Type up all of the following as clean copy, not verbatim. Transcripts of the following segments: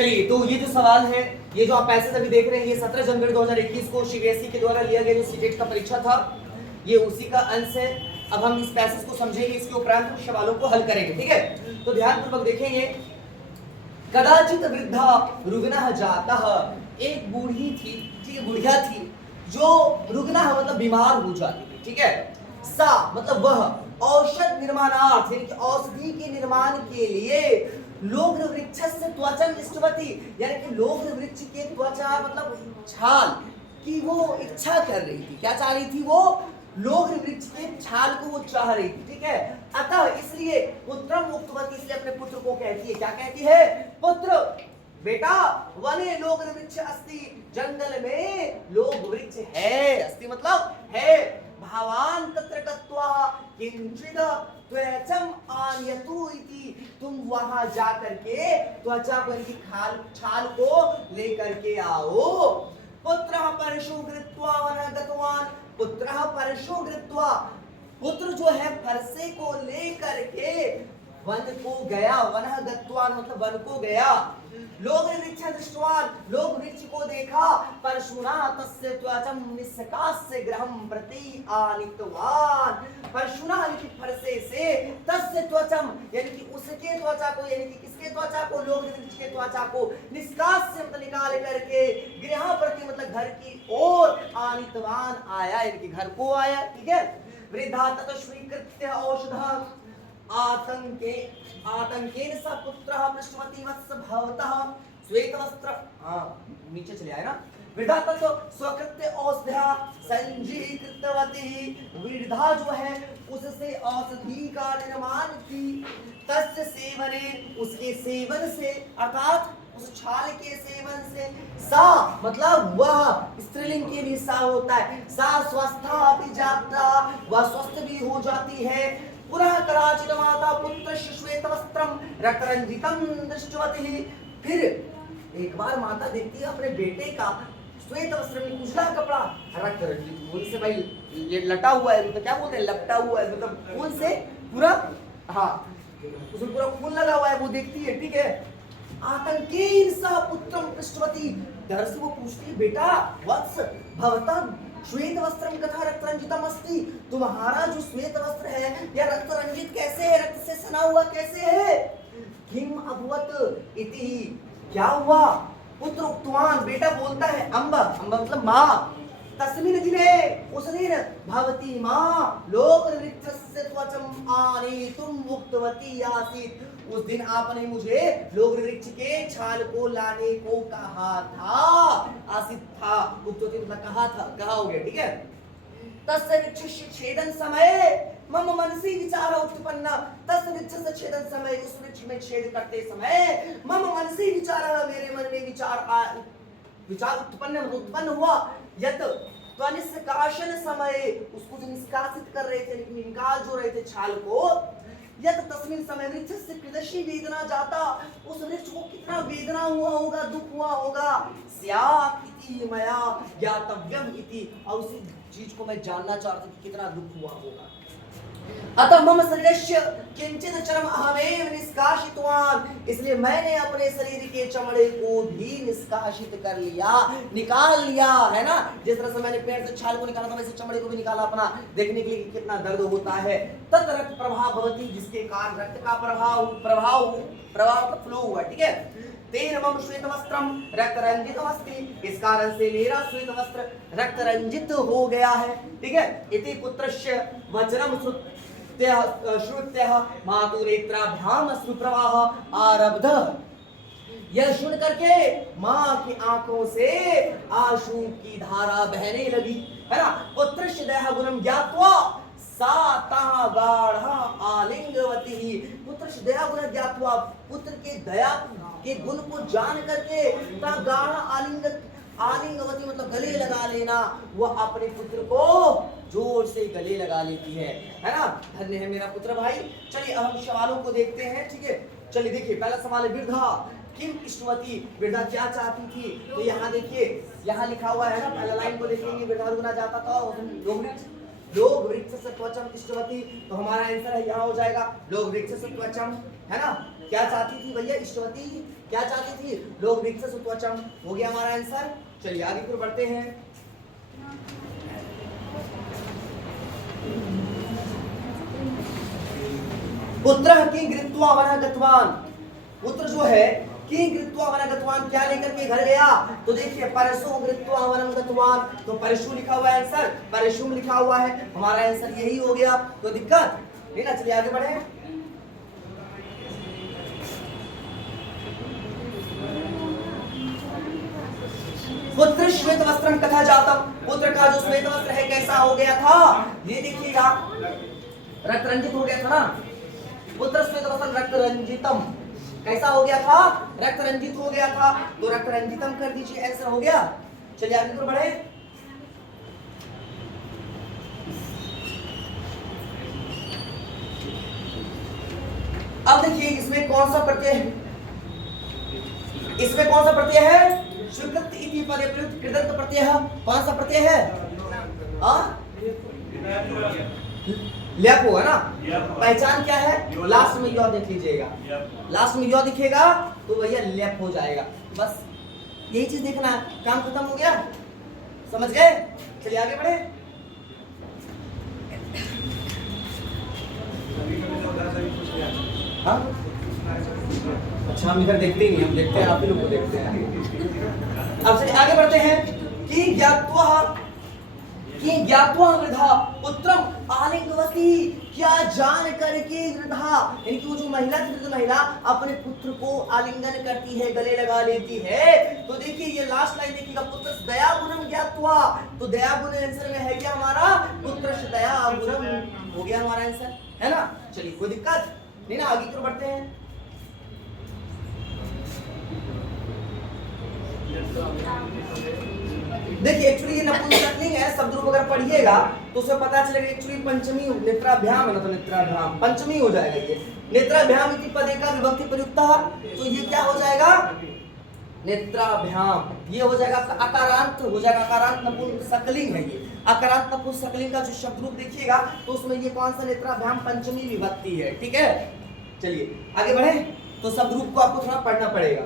चलिए, तो ये जो सवाल है, ये जो आप पैसेज अभी देख रहे हैं, ये 17 जनवरी 2021 को सीबीएसई के द्वारा लिया गया जो सीटेट का परीक्षा था, ये उसी का अंश है। अब हम इस पैसेज को समझेंगे, इसके उपरांत कुछ सवालों को हल करेंगे, ठीक है। तो ध्यानपूर्वक देखेंगे। कदाचित वृद्धा रुग्णः जातः, एक बूढ़ी थी, ठीक है, बुढ़िया थी जो रुग्णः मतलब बीमार हो जाती थी, ठीक है। सा मतलब वह औषध निर्माणार्थ यानी कि औषधि के निर्माण के लिए लोग्र वृक्षस्य त्वचं इष्टवती, यानी कि लोग्र वृक्ष के त्वचा मतलब छाल की वो इच्छा कर रही थी। क्या चाह रही थी वो? लोग्र वृक्ष के छाल को वो चाह रही थी, ठीक है। अतः इसलिए पुत्रम उक्तवती, इसलिए अपने पुत्र को कहती है, क्या कहती है? पुत्र, बेटा, वने लोग्र वृक्ष अस्ति, जंगल में लोग वृक्ष है। अस्ति मतलब है। भावान तत्र गत्वा किंचिद त्वचं आनयतु इति, तुम वहां जाकर के त्वचा को इनकी छाल को लेकर के आओ। पुत्रः परशु गृत्वा वनः गतवान, पुत्रः परशु गृत्वा, पुत्र जो है फरसे को लेकर के वन को गया। वनः गतवान मतलब वन को गया। लोग वृक्ष दृष्टवान, लोग वृक्ष को देखा। परशुना तस्य त्वचं निष्कास्य गृहं प्रति आनीतवान, परशुना यानी कि फरसे से, तस्य त्वचं यानी कि उसके त्वचा को, यानी कि किसके त्वचा को? लोग वृक्ष के त्वचा को निष्कास्य मतलब निकाल करके गृह प्रति मतलब घर की ओर आनीतवान आया, यानी कि घर को आया, ठीक है। वृद्धा तत स्वीकृत्य औषधं आतंकेन स पुत्रः पृष्ठवती वत्स भवतः श्वेतवस्त्र, नीचे चले आए ना। वृद्धा तत् स्वकृत्य औषध्या संजीकृतवती, वृद्धा जो है उससे औषधि का निर्माण की। तस्य सेवने, उसके सेवन से, अर्थात उस छाल के सेवन से। सा मतलब वह, स्त्रीलिंग के लिए सा होता है। सा स्वस्था अपि जाता, वह स्वस्थ भी हो जाती है। पुनः कदाचित् माता पुत्रस्य श्वेतवस्त्रं रक्तरंजितं दृष्टवती, फिर एक बार माता देखती है अपने बेटे का श्वेत वस्त्र में उजला कपड़ा रक्तरंजित, खून से भाई ये लटा हुआ है, तो क्या बोलते हैं? लपटा हुआ है, मतलब खून से पूरा, हाँ, उसमें पूरा खून लगा हुआ है, वो देखती है, ठीक है। आतंकेन सा पुत्रम पृष्ठवती, डर से वो पूछती है, बेटा वत्स भवता श्वेत वस्त्रम कथा रक्तरंजितम अस्ति, तुम्हारा जो श्वेत वस्त्र है या रक्तरंजित कैसे है? रक्त से सना हुआ कैसे है? किम अभवत इति, क्या हुआ? पुत्र उक्तवान, बेटा बोलता है, अम्ब, अम्ब मतलब माँ। तस्मिन् दिने, उस दिन, भवती माँ लोक वृक्षस्य त्वचं आनेतुम् उक्तवती आसीत्, उस दिन आपने मुझे लोक वृक्ष के छाल को लाने को कहा था। आसीत् था, उक्तवती मतलब कहा था, कहा हो गया, ठीक है। तस्य वृक्षस्य छेदन समय मम मनसि विचार उत्पन्न, तस्य वृक्षस्य छेदन समय, उस वृक्ष में छेद करते समय मम मनसि विचार, मेरे मन में विचार उत्पन्न हुआ। यत त्वनिष्काशन समय, उसको जो निष्कासित कर रहे थे, लेकिन निकाल जो रहे थे छाल को, यत तस्मिन् समय वृक्षस्य कृदशी वेदना जाता, उस वृक्ष को कितना वेदना हुआ होगा, दुख हुआ होगा। स्यात् इति मया ज्ञातव्यम इति, और उसी चीज को मैं जानना चाहता हूं कि कितना दुख हुआ होगा। अतः मम शरीरस्य किंचित चर्म अहमेव निष्कासितवान, इसलिए मैंने अपने शरीर के चमड़े को भी निष्कासित कर लिया, निकाल लिया, है ना। जिस तरह से मैंने पेड़ से छाल को निकाला था, वैसे चमड़े को भी निकाला अपना, देखने के लिए कि कितना दर्द होता है। तत् रक्त प्रवाह भवति, जिसके कारण रक्त का प्रवाह फ्लो हुआ, ठीक है। तेन मम श्वेत वस्त्रम रक्तरंजितम अस्ति, इस कारण से मेरा श्वेत वस्त्र रक्तरंजित हो गया है, ठीक है। इति पुत्रस्य वचनम श्रुत्यः मातुनेत्राभ्याम अश्रु प्रवाह आरब्धः, यह सुन करके माँ की आंखों से आंसू की धारा बहने लगी, है ना। पुत्रस्य दया गुणम ज्ञात्वा सा ता गाढ़ा आलिंगवती, पुत्रस्य दया गुण ज्ञात्वा, पुत्र के दया के गुण को जान करके ता गाढ़ा आलिंगवती मतलब गले लगा लेना, वह अपने पुत्र को जोर से गले लगा लेती है ना। धन्य है मेरा पुत्र भाई। चलिए अब हम सवालों को देखते हैं, ठीक है। चलिए देखिए, पहला सवाल है, वृद्धा किम इष्टवती, वृद्धा क्या चाहती थी? तो यहाँ देखिए, यहाँ लिखा हुआ है ना, पहला लाइन को देखेंगे, वृद्धा रुकना चाहता था, लोग वृक्ष से त्वचम इष्टवती, तो हमारा आंसर है यहाँ हो जाएगा लोग वृक्ष से त्वचम, है ना। क्या चाहती थी भैया इष्टवती, क्या चाहती थी, लोग वृक्ष से त्वचम, हो गया हमारा आंसर। चलिए आगे फिर बढ़ते हैं। पुत्र की गृत्वा वनः गतवान, पुत्र जो है कि गृत्वा वनः गतवान क्या लेकर के घर गया, तो देखिए परशु गृत्वा वनम गतवान, तो परशु लिखा हुआ है आंसर, परशुम लिखा हुआ है, हमारा आंसर यही हो गया, तो दिक्कत नहीं ना। चलिए आगे बढ़े। पुत्र श्वेत वस्त्रम कथा जातम, पुत्र का जो श्वेत वस्त्र है कैसा हो गया था, ये देखिएगा रक्त रंजित हो गया था ना, पुत्र श्वेत वस्त्रम रक्त रंजितम कैसा हो गया था, रक्त रंजित हो गया था, तो रक्त रंजितम कर दीजिए, आंसर हो गया। चलिए आगे तो बढ़े। अब देखिए इसमें कौन सा प्रत्यय है, इसमें कौन सा प्रत्यय है, स्वीकृत इति पदे प्रयुक्त कृदंत प्रत्यय है, कौन सा प्रत्यय है, ल्यापो है ना। पहचान क्या है, लास्ट में यह देख लीजिएगा, लास्ट में यह दिखेगा तो भैया लैप हो जाएगा, बस यही चीज देखना, काम खत्म हो गया, समझ गए। चलिए आगे बढ़े। हाँ अच्छा हम इधर देखते ही नहीं, हम देखते हैं आप ही लोग को देखते हैं। अब चलिए आगे बढ़ते हैं कि ज्ञात्वा वृद्धा पुत्रम आलिंगवती, क्या जान करके वृद्धा, यानी कि वो जो महिला थी, वृद्ध महिला अपने पुत्र को आलिंगन करती है, गले लगा लेती है। तो देखिए ये लास्ट लाइन देखिएगा, पुत्र दया गुणम ज्ञात्वा, तो दया गुण आंसर में है क्या हमारा, पुत्र दया गुणम हो गया हमारा आंसर, है ना। चलिए कोई दिक्कत नहीं ना, आगे की बढ़ते हैं। देखिए एक्चुअली ये नपुंसकलिंग है, शब्द रूप अगर पढ़िएगा तो उसमें पता चलेगा एक्चुअली पंचमी नेत्राभ्याम है ना, तो नेत्राभ्याम पंचमी हो जाएगा, ये नेत्राभ्याम इति पदे का विभक्ति प्रयुक्ता, तो ये क्या हो जाएगा, नेत्राभ्याम, ये हो जाएगा आपका अकारांत हो जाएगा, अकारांत नपुंसकलिंग है ये, अकारांत नपुंसकलिंग का जो शब्द रूप देखिएगा तो उसमें ये कौन सा नेत्राभ्याम पंचमी विभक्ति है, ठीक है। चलिए आगे बढ़े, तो शब्द रूप को आपको थोड़ा पढ़ना पड़ेगा।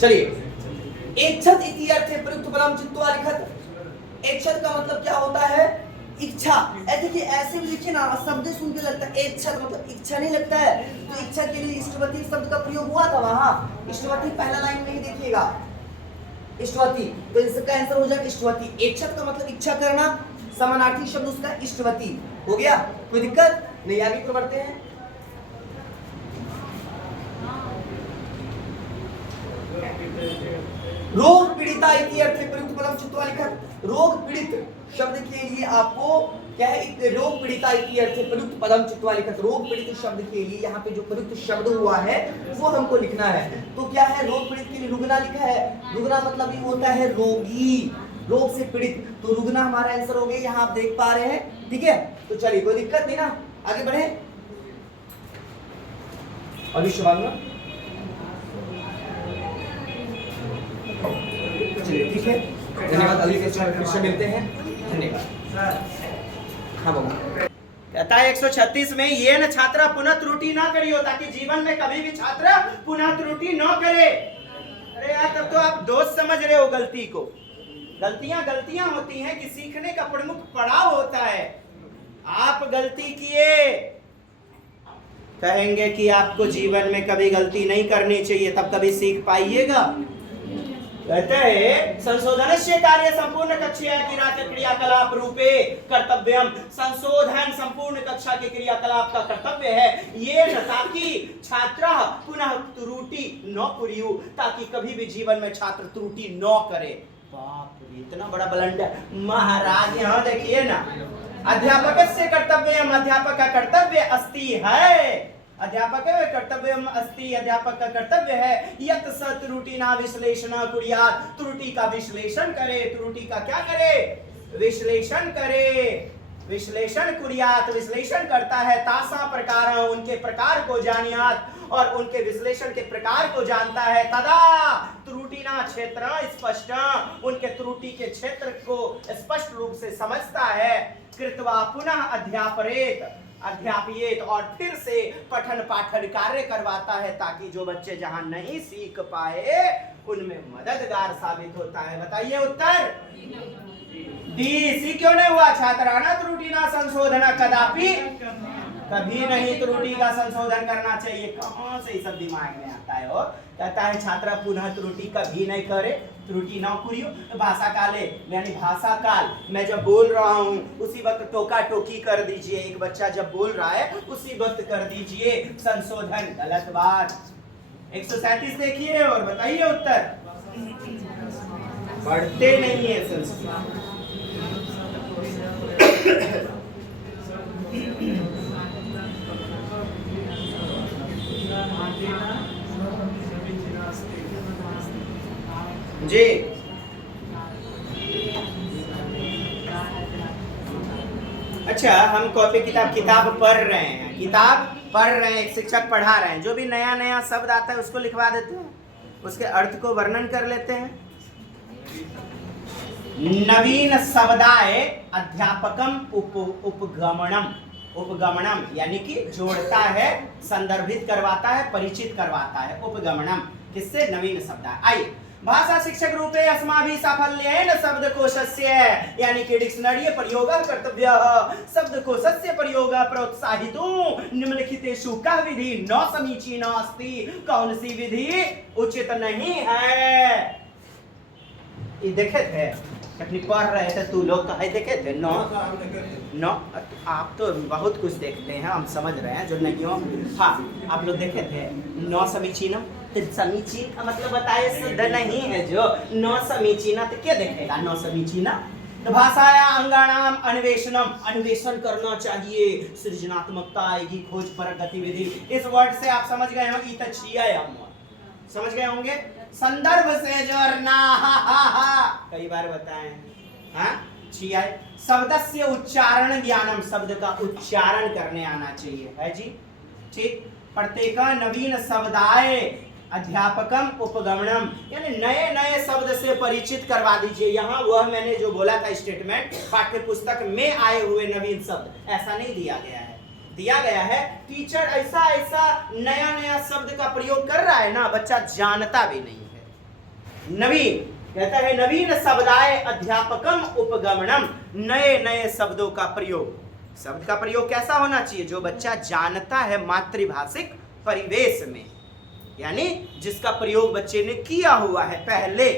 चलिए इच्छत इति अर्थे प्रयुक्त पदम चित्वा लिखत, इच्छत का मतलब क्या होता है, इच्छा। देखिए ऐसे भी लिखिए ना, शब्द सुन के लगता है इच्छत मतलब इच्छा नहीं लगता है, तो इच्छा के लिए इष्टवती शब्द का प्रयोग हुआ था वहां, इष्टवती पहला लाइन में ही देखिएगा इष्टवती, तो इसका आंसर हो जाएगा इष्टवती। इच्छत का मतलब इच्छा करना, समानार्थी शब्द उसका इष्टवती हो गया, कोई दिक्कत नहीं। आगे तो बढ़ते हैं। रोग पीड़िता इति अर्थे प्रयुक्त पदम चित्वा लिखत, रोग पीड़ित शब्द के लिए आपको क्या है, रोग पीड़िता इति अर्थे प्रयुक्त पदम चित्वा लिखत, रोग पीड़ित शब्द के लिए यहाँ पे जो प्रयुक्त शब्द हुआ है वो हमको लिखना है। तो क्या है, रोग पीड़ित के लिए रुग्ना लिखा है, रुग्ना मतलब ये होता है रोगी, रोग से पीड़ित, तो रुग्ना हमारा आंसर हो गया, यहाँ आप देख पा रहे हैं, ठीक है। तो चलिए कोई दिक्कत नहीं ना, आगे बढ़े। अभी शुभांगा चलिए ठीक है, धन्यवाद, अगली क्वेश्चन से मिलते हैं, धन्यवाद। हाँ बाबू कहता है 136 में, ये न छात्रा पुनः त्रुटि ना करियो, ताकि जीवन में कभी भी छात्र पुनः त्रुटि न करे। अरे यार तब तो आप दोस्त समझ रहे हो गलती को, गलतियां होती हैं कि सीखने का प्रमुख पड़ाव होता है। आप गलती किए, कहेंगे कि आपको जीवन में कभी गलती नहीं करनी चाहिए, तब कभी सीख पाइएगा। कहते हैं संशोधनस्य कार्य संपूर्ण कक्षा क्रियाकलाप रूपे कर्तव्यम, संशोधन संपूर्ण कक्षा के क्रियाकलाप का कर्तव्य है, ये न ताकि छात्र पुनः त्रुटि न कुर्यु, ताकि कभी भी जीवन में छात्र त्रुटि न करे। बाप रे इतना बड़ा ब्लंडर महाराज, यहाँ देखिए ना, अध्यापक से कर्तव्यम, अध्यापक का कर्तव्य अस्ति है, अध्यापक कर्तव्यम अस्ति, अध्यापक का कर्तव्य है यत् स त्रुटिना विश्लेषण कुर्यात्, त्रुटि का विश्लेषण करे, त्रुटि का क्या करे, विश्लेषण करे, विश्लेषण कुर्यात्, विश्लेषण करता है, तासा प्रकार उनके प्रकार को जानियात, और उनके विश्लेषण के प्रकार को जानता है, तदा त्रुटिना क्षेत्र स्पष्ट, उनके त्रुटि के क्षेत्र को स्पष्ट रूप से समझता है। कृत्वा पुनः अध्यापयेत, और फिर से पठन पाठन कार्य करवाता है, ताकि जो बच्चे जहां नहीं सीख पाए उनमें मददगार साबित होता है। बताइए उत्तर डी। सी क्यों नहीं हुआ? छात्राना त्रुटिना संशोधन कदापि, कभी नहीं त्रुटि का संशोधन करना चाहिए। कहां से सब दिमाग में आता है? हो कहता है छात्र पुनः त्रुटि कभी नहीं करे, त्रुटि ना करियो। भाषा काले यानी भाषा काल, मैं जब बोल रहा हूँ उसी वक्त टोका टोकी कर दीजिए। एक बच्चा जब बोल रहा है उसी वक्त कर दीजिए संशोधन, गलत बात। 137 देखिए और बताइए उत्तर। पढ़ते नहीं है संस्कृत। जी अच्छा, हम कॉपी किताब पढ़ रहे हैं, एक शिक्षक पढ़ा रहे हैं। जो भी नया नया शब्द आता है उसको लिखवा देते हैं, उसके अर्थ को वर्णन कर लेते हैं। नवीन शब्दाय अध्यापकम उपगमनम यानी कि जोड़ता है, संदर्भित करवाता है, परिचित करवाता है। उपगमनम किससे? नवीन शब्दाय। आइए, भाषा शिक्षक रूपे अस्माभिः साफल्येन शब्दकोशस्य यानी कि डिक्शनरी प्रयोगः कर्तव्यः। शब्दकोशस्य प्रयोगः प्रोत्साहितुं निम्नलिखितेषु कः विधि न समीचीना अस्ति? कौन सी विधि उचित नहीं है? ये देखे थे अपनी पढ़ रहे थे तू लोग, कहे देखे थे? नो आप तो बहुत कुछ देखते हैं, हम समझ रहे हैं। जो नहीं हो, हाँ आप लोग देखे थे न समीचीनम। तो समीचीन का मतलब बताए शुद्ध नहीं है। जो न समीचीना तो क्या देखेगा? न समीचीना तो भाषाया अंगानाम अन्वेषण करना चाहिए, सृजनात्मकता आएगी, खोज परक गतिविधि। इस वर्ड से आप समझ गए होंगे, समझ गए होंगे। संदर्भ से जोड़ना, कई बार बताए हाँ छिया। शब्दस्य उच्चारण ज्ञानम, शब्द का उच्चारण करने आना चाहिए, है जी ठीक। प्रत्येक नवीन शब्दाय अध्यापकम उपगमनम यानी नए नए शब्द से परिचित करवा दीजिए। यहाँ वह मैंने जो बोला था स्टेटमेंट, पाठ्य पुस्तक में आए हुए नवीन शब्द ऐसा नहीं दिया गया है। दिया गया है टीचर ऐसा नया नया शब्द का प्रयोग कर रहा है ना, बच्चा जानता भी नहीं है। नवीन कहता है नवीन शब्दाय अध्यापकम उपगमनम, नए नए शब्दों का प्रयोग। शब्द का प्रयोग कैसा होना चाहिए? जो बच्चा जानता है मातृभाषिक परिवेश में, यानी जिसका प्रयोग बच्चे ने किया हुआ है पहले।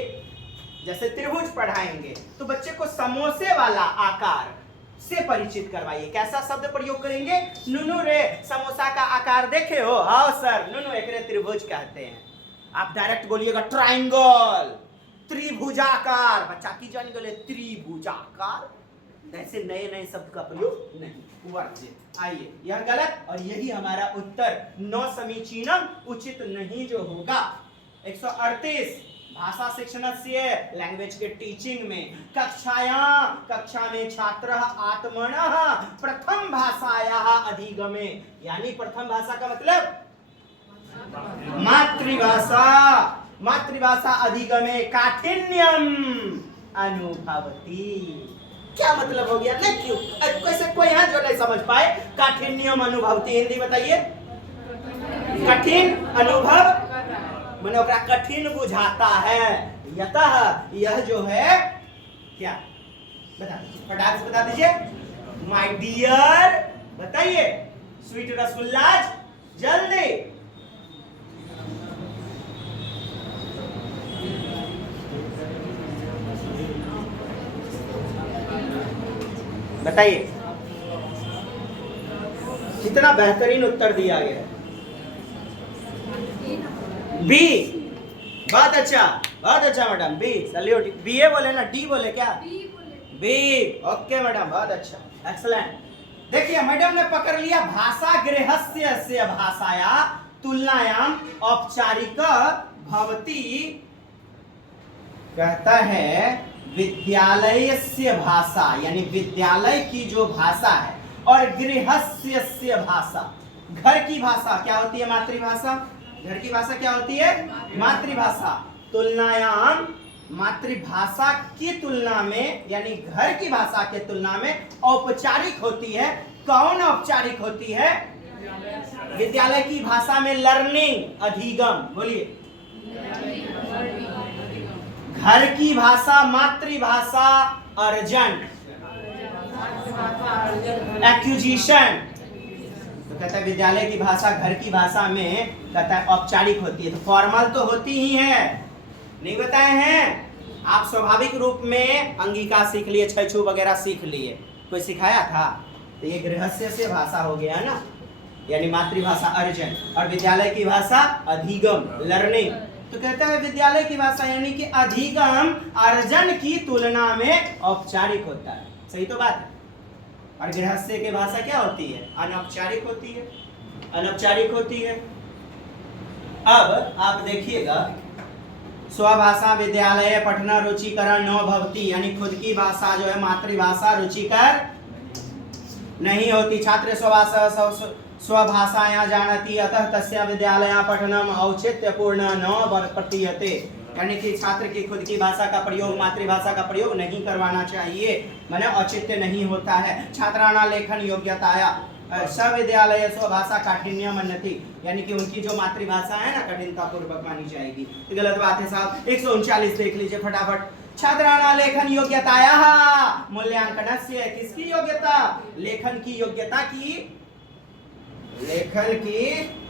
जैसे त्रिभुज पढ़ाएंगे तो बच्चे को समोसे वाला आकार से परिचित करवाइए। कैसा शब्द प्रयोग करेंगे? नुनु रे समोसा का आकार देखे हो? हाँ सर, नुनु एकरे त्रिभुज कहते हैं। आप डायरेक्ट बोलिएगा ट्रायंगल, त्रिभुजाकार, बच्चा की जान गए त्रिभुजाकार। ऐसे नए नए शब्द का प्रयोग नहीं, वर्जित। आइए, यह गलत और यही हमारा उत्तर न समीचीनम, उचित नहीं जो होगा। 138 भाषा शिक्षणस्य लैंग्वेज के टीचिंग में कक्षा में छात्र आत्मनः प्रथम भाषायाः अधिगमे, यानी प्रथम भाषा का मतलब मातृभाषा अधिगमे काठिन्यम अनुभवती। क्या मतलब हो गया? क्यों कैसे कोई है जो नहीं समझ पाए? काठिन्यम अनुभवती, हिंदी बताइए। कठिन अनुभव मैंने ओकरा कठिन बुझाता है। यतः यह जो है क्या बता दीजिए, फटाक से बता दीजिए। माय डियर बताइए, स्वीट रसगुल्लाज जल्दी बताइए। कितना बेहतरीन उत्तर दिया गया है। बी, बहुत अच्छा madam. B salute. B A बोले ना, डी बोले क्या? बी। ओके मैडम, बहुत अच्छा, एक्सलेंट। देखिए मैडम ने पकड़ लिया भाषा गृहस्य भाषाया तुलनायाम औपचारिक भवती। कहता है विद्यालय से भाषा यानी विद्यालय की जो भाषा है, और गृहस्य भाषा घर की भाषा क्या होती है? मातृभाषा। घर की भाषा क्या होती है? मातृभाषा। तुलनायाम, मातृभाषा की तुलना में यानी घर की भाषा के तुलना में औपचारिक होती है। कौन औपचारिक होती है? विद्यालय की भाषा में लर्निंग, अधिगम। बोलिए। घर की भाषा, मातृभाषा अर्जन, एक्विजिशन। तो कहता है विद्यालय की भाषा घर की भाषा में कहता है औपचारिक होती है। तो फॉर्मल तो होती ही है, नहीं बताए हैं? आप स्वाभाविक रूप में अंगिका सीख लिए, छछू वगैरह सीख लिए, कोई सिखाया था? तो ये गृहस्थ्य से भाषा हो गया ना, यानी मातृभाषा अर्जन, और विद्यालय की भाषा अधिगम, लर्निंग। तो कहता है विद्यालय की भाषा यानी कि अधिगम अर्जन की तुलना में औपचारिक होता है। सही तो बात है। और गृहस्थ्य की भाषा क्या होती है? अनौपचारिक होती है, अनौपचारिक होती है। अब आप देखिएगा, स्वभाषा विद्यालय पठना रुचिकरण न भवति, यानी खुद की भाषा जो है मातृभाषा रुचिकर नहीं होती। छात्र स्वभाषायां जानति अतः तस्य विद्यालय पठनम औचित्यपूर्ण न प्रतीयते, यानी कि छात्र की खुद की भाषा का प्रयोग, मातृभाषा का प्रयोग नहीं करवाना चाहिए, माने औचित्य नहीं होता है। छात्राणां लेखन योग्यताया सविद्यालय स्वभाषा काठिन्य मन्यति, यानी कि उनकी जो मातृभाषा है ना कठिनता पूर्वक मानी जाएगी। तो गलत बात है साहब। 139 देख लीजिए फटाफट। छात्राणां लेखन योग्यताया मूल्यांकनस्य, किसकी योग्यता? लेखन की योग्यता की, लेखन की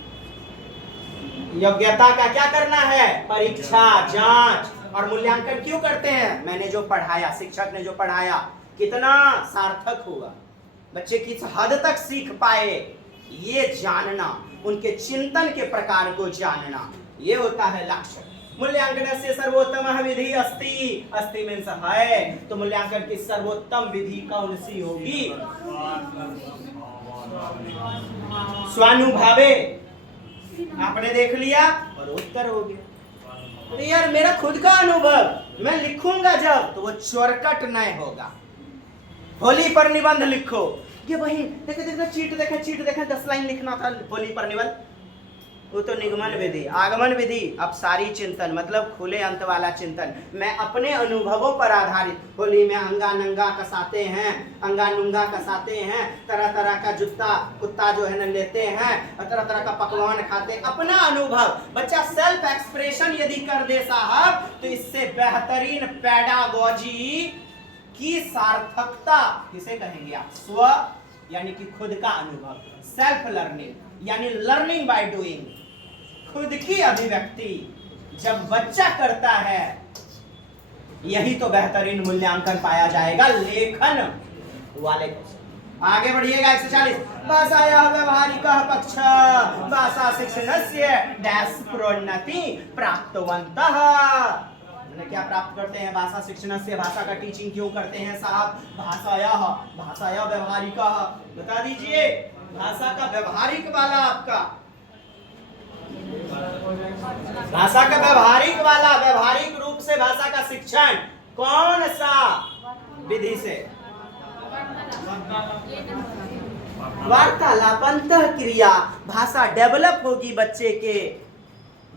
योग्यता का क्या करना है? परीक्षा, जांच और मूल्यांकन क्यों करते हैं? मैंने जो पढ़ाया, शिक्षक ने जो पढ़ाया कितना सार्थक हुआ, बच्चे किस हद तक सीख पाए, ये जानना, उनके चिंतन के प्रकार को जानना, ये होता है लक्ष्य। मूल्यांकन से सर्वोत्तम विधि अस्ति, अस्ति मीन्स है, तो मूल्यांकन की सर्वोत्तम विधि कौन सी होगी? स्वानुभावे। आपने देख लिया और उत्तर हो गया। तो यार मेरा खुद का अनुभव मैं लिखूंगा जब, तो वो चोरकट नहीं होगा। होली पर निबंध लिखो, ये वही देखे चीट देखे 10 लाइन लिखना था होली पर निबंध, वो तो निगमन विधि, आगमन विधि। अब सारी चिंतन मतलब खुले अंत वाला चिंतन, मैं अपने अनुभवों पर आधारित। होली में अंगा नंगा कसाते हैं, अंगा नुंगा कसाते हैं, तरह तरह का जूता कुत्ता जो है न लेते हैं, तरह तरह का पकवान खाते, अपना अनुभव। बच्चा सेल्फ एक्सप्रेशन यदि कर दे साहब, तो इससे बेहतरीन पेडागोजी की सार्थकता किसे कहेंगे आप? स्व यानी कि खुद का अनुभव, सेल्फ लर्निंग यानी लर्निंग बाय डूइंग, खुद की अभिव्यक्ति जब बच्चा करता है, यही तो बेहतरीन मूल्यांकन पाया जाएगा लेखन वाले। आगे बढ़िएगा 140। भाषाया व्यवहारिकः पक्ष भाषा शिक्षणस्य डैश प्रोन्नति प्राप्तवन्तः। क्या प्राप्त करते हैं? भाषा शिक्षण से। भाषा का टीचिंग क्यों करते हैं साहब? भाषाया व्यवहारिकः, बता दीजिए भाषा का व्यवहारिक वाला, आपका भाषा का व्यवहारिक वाला, व्यवहारिक रूप से भाषा का शिक्षण कौन सा विधि से? वार्तालाप, अंतः क्रिया। भाषा डेवलप होगी बच्चे के।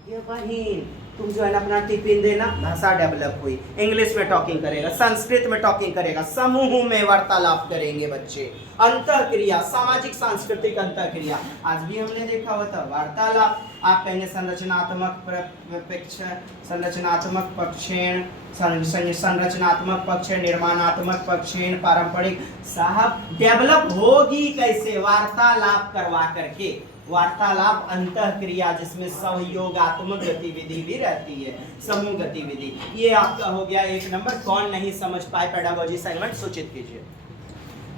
ये वही तुम जो है ना अपना टिफिन देना, भाषा डेवलप हुई, इंग्लिश में टॉकिंग करेगा, संस्कृत में टॉकिंग करेगा, समूह में वार्तालाप करेंगे बच्चे। अंतः क्रिया, सामाजिक सांस्कृतिक अंतः क्रिया, आज भी हमने देखा हुआ था वार्तालाप। आप कहेंगे संरचनात्मक संरचनात्मक पक्षेण, संरचनात्मक पक्ष, निर्माणात्मक पक्षेण, पारंपरिक। साहब डेवलप होगी कैसे? वार्तालाप करवा करके। वार्तालाप अंतः क्रिया जिसमें सहयोगात्मक गतिविधि भी रहती है, समूह गतिविधि। ये आपका हो गया 1 नंबर। कौन नहीं समझ पाए पेडागोजी सेगमेंट सूचित कीजिए।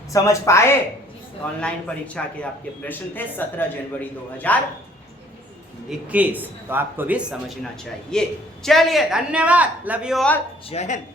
समझ पाए? ऑनलाइन परीक्षा के आपके प्रश्न थे 17 जनवरी 2021, तो आपको भी समझना चाहिए। चलिए धन्यवाद, लव यू ऑल, जय हिंद।